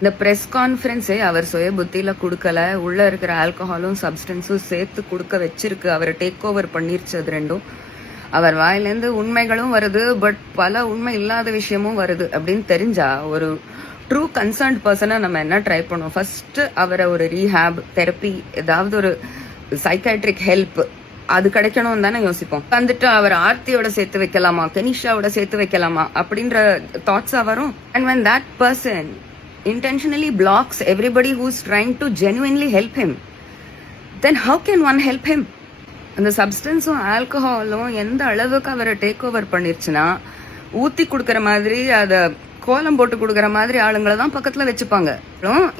இந்த ப்ரெஸ் கான்ஃபரன்ஸே அவர் சுய புத்தியில கொடுக்கல, உள்ள இருக்கிற ஆல்கஹாலும் சப்ஸ்டன்ஸும் சேர்த்து கொடுக்க வச்சிருக்கு. அவர் டேக் ஓவர் பண்ணிருச்சு. அது ரெண்டும் அவர் வாயிலேருந்து உண்மைகளும் வருது, பட் பல உண்மை இல்லாத விஷயமும் வருது அப்படின்னு தெரிஞ்சா ஒரு ட்ரூ கன்சர்ன்ட் பர்சனை நம்ம என்ன ட்ரை பண்ணுவோம்? ஃபர்ஸ்ட் அவரை ஒரு ரீஹேப் தெரப்பி, ஏதாவது ஒரு சைக்காட்ரிக் ஹெல்ப் அது கிடைக்கணும் தானே யோசிப்போம். வந்துட்டு அவர் ஆர்த்தியோட சேர்த்து வைக்கலாமா, கெனிஷாவோட சேர்த்து வைக்கலாமா அப்படின்ற தாட்ஸா வரும். And when that person intentionally blocks everybody who's trying to genuinely help him, then how can one help him? அந்த சப்ஸ்டன்ஸும் ஆல்கஹாலும் எந்த அளவுக்கு அவரை டேக் ஓவர் பண்ணிருச்சுன்னா, ஊத்தி கொடுக்கற மாதிரி அதை கோலம் போட்டு கொடுக்கற மாதிரி ஆளுங்களை தான் பக்கத்துல வச்சுப்பாங்க.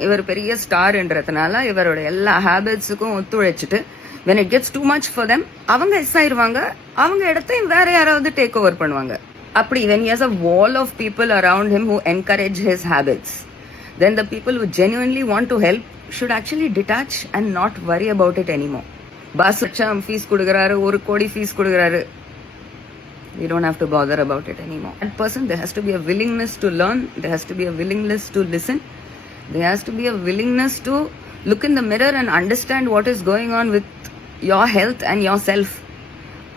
இவர் பெரிய ஸ்டார்ன்றதுனால இவரோட எல்லா ஹேபிட்ஸுக்கும் ஒத்துழைச்சிட்டு when it gets too much for them, அவங்க எஸ் ஆயிருவாங்க, அவங்க இடத்தையும் வேற யாராவது டேக் ஓவர் பண்ணுவாங்க. அப்படி when he has a wall of people around him who encourage his habits, then the people who genuinely want to help should actually detach and not worry about it anymore. Bus fees கொடுக்குறாரு, 1 கோடி fees கொடுக்குறாரு, you don't have to bother about it anymore. That person, there has to be a willingness to learn, there has to be a willingness to listen, there has to be a willingness to look in the mirror and understand what is going on with your health and yourself.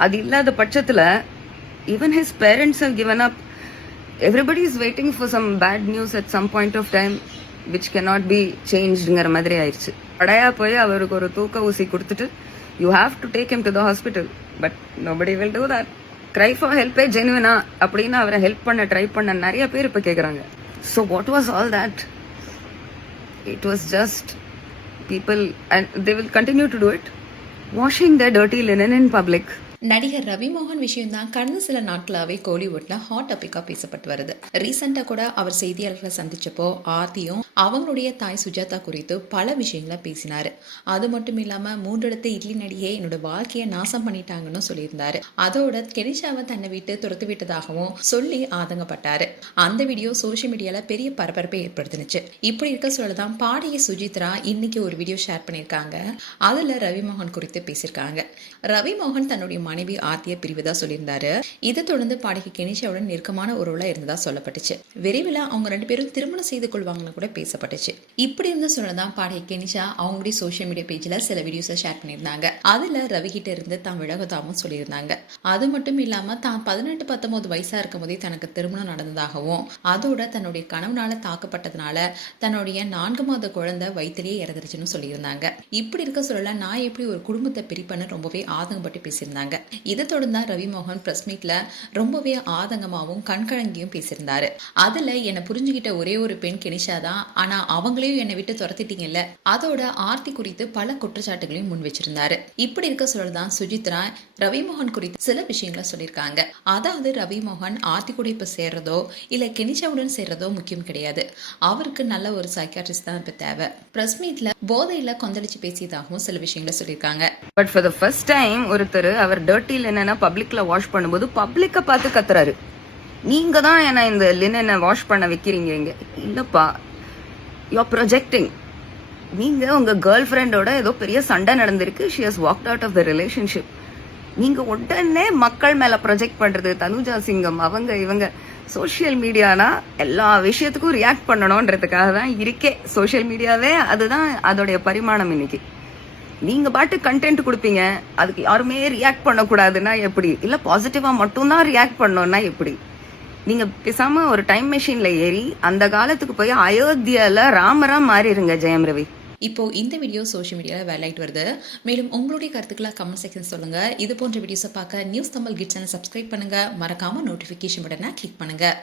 அது இல்லாத பட்சத்துல even his parents have given up. Everybody is waiting for some bad news at some point of time which cannot be changedங்கிற மாதிரி ஆயிடுச்சு. படையா போய் அவருக்கு ஒரு தூக்க ஊசி கொடுத்துட்டு you have to take him to the hospital, but nobody will do that. cry for help ஜெனுவினா அப்படின்னு அவரை ஹெல்ப் பண்ண ட்ரை பண்ண நிறைய பேர் இப்ப கேக்குறாங்க. So what was all that? It was just people, and they will continue to do it, washing their dirty linen in public. நடிகர் ரவி மோகன் விஷயம் தான் கடந்த சில நாட்களாவே கோலிவுட்ல ஹாட் டாபிக்கா பேசப்பட்டு வருது. ரீசெண்டா கூட அவர் செய்தியாளர்களை சந்திச்சப்போ ஆர்த்தியும் அவங்களுடைய தாய் சுஜாதா குறித்து பல விஷயங்களை பேசினாரு. அது மட்டும் இல்லாம 3 இடத்து இட்லி நடிகை என்னோட வாழ்க்கையை நாசம் பண்ணிட்டாங்கன்னு சொல்லியிருந்தாரு. அதோட கெனிஷாவை தன்னை விட்டு துரத்து விட்டதாகவும் சொல்லி ஆதங்கப்பட்டாரு. அந்த வீடியோ சோசியல் மீடியால பெரிய பரபரப்பை ஏற்படுத்தினுச்சு. இப்படி இருக்க சொல்லதான் பாடகி சுஜித்ரா இன்னைக்கு ஒரு வீடியோ ஷேர் பண்ணிருக்காங்க. அதுல ரவி மோகன் குறித்து பேசியிருக்காங்க. ரவி மோகன் தன்னுடைய மனைவி ஆர்த்தியை பிரிவதா சொல்லியிருந்தாரு. இதை தொடர்ந்து பாடகி கெனிஷாவுடன் நெருக்கமான உறவுல இருந்ததா சொல்லப்பட்டுச்சு. விரைவில் அவங்க 2 பேரும் திருமணம் செய்து கொள்வாங்கன்னு கூட பேசப்பட்டுச்சு. இப்படி இருந்த சொல்லதான் பாடகி கெனிஷா அவங்களுடைய சோசியல் மீடியா பேஜ்ல சில வீடியோஸை ஷேர் பண்ணியிருந்தாங்க. அதுல ரவி கிட்ட இருந்து தான் விலகுதாவும் சொல்லியிருந்தாங்க. அது மட்டும் இல்லாம தான் 18-19 வயசா இருக்கும் போதே தனக்கு திருமணம் நடந்ததாகவும் அதோட தன்னுடைய கணவனால தாக்கப்பட்டதுனால தன்னுடைய 4 மாத குழந்தை வயிற்றிலேயே இறந்துருச்சுன்னு சொல்லியிருந்தாங்க. இப்படி இருக்க சொல்லல நான் எப்படி ஒரு குடும்பத்தை பிரிப்பேன்னு ரொம்பவே ஆதங்கப்பட்டு பேசியிருந்தாங்க. இதை தொடர்ந்து ரவி மோகன் பிரஸ் மீட்ல ரொம்பவே ஆதங்கமாவும் கண்கலங்கியும் பேசியிருந்தாரு. அதுல என்னை புரிஞ்சுக்கிட்ட ஒரே ஒரு பெண் கெனிஷா தான், ஆனா அவங்களையும் என்னை விட்டு துரத்திட்டீங்கல்ல, அதோட ஆர்த்தி குறித்து பல குற்றச்சாட்டுகளையும் முன் வச்சிருந்தாரு. இப்படி இருக்க சொல்லதான் சுஜித்ரா ரவி மோகன் குறித்து சில விஷயங்களை சொல்லியிருக்காங்க. அதாவது ரவி மோகன் ஆர்த்தி கூட இப்ப சேர்றதோ இல்ல கெனிஷாவுடன் சேர்றதோ முக்கியம் கிடையாது, அவருக்கு நல்ல ஒரு சைக்காட்ரிஸ்ட் தான் இப்ப தேவை. பிரஸ் மீட்ல போதையில கொந்தளிச்சு பேசியதாகவும் சில விஷயங்களை சொல்லியிருக்காங்க. But for the first time ஒருத்தர் அவர் டர்ட்டி லினனை பப்ளிக்ல வாஷ் பண்ணும்போது பப்ளிக்க பார்த்து கத்துறாரு, நீங்க தான் என்ன இந்த லினனை வாஷ் பண்ண வைக்கிறீங்க. இங்க இல்லப்பா, யூ ஆர் ப்ரொஜெக்டிங். நீங்க உங்க கேர்ள் ஃப்ரெண்டோட ஏதோ பெரிய சண்டை நடந்திருக்கு, she has walked out of the relationship, நீங்க உடனே மக்கள் மேல ப்ரொஜெக்ட் பண்றது. தனுஜா சிங்கம் அவங்க இவங்க சோசியல் மீடியானா எல்லா விஷயத்துக்கும் ரியாக்ட் பண்ணணும்ன்றதுக்காக தான் இருக்கே சோசியல் மீடியாவே. அதுதான் அதோடைய பரிமாணம். இன்னைக்கு நீங்க பாட்டு கண்டென்ட் கொடுப்பீங்க, அதுக்கு யாருமே ரியாக்ட் பண்ணக்கூடாதுன்னா எப்படி? இல்ல பாசிட்டிவா மட்டும்தான் ரியாக்ட் பண்ணணும்னா எப்படி? நீங்க பேசாம ஒரு டைம் மெஷின்ல ஏறி அந்த காலத்துக்கு போய் அயோத்தியால ராமரா மாறிடுங்க ஜெயம் ரவி. இப்போ இந்த வீடியோ சோஷியல் மீடியாவில் வேலையிட்டு வருது. மேலும் உங்களுடைய கருத்துக்களை கமெண்ட் செக்ஷன் சொல்லுங்க. இது போன்ற வீடியோஸை பார்க்க நியூஸ் தமிழ் கிட் சேனல் சப்ஸ்கிரைப் பண்ணுங்க. மறக்காம நோட்டிபிகேஷன் பட்டனை கிளிக் பண்ணுங்க.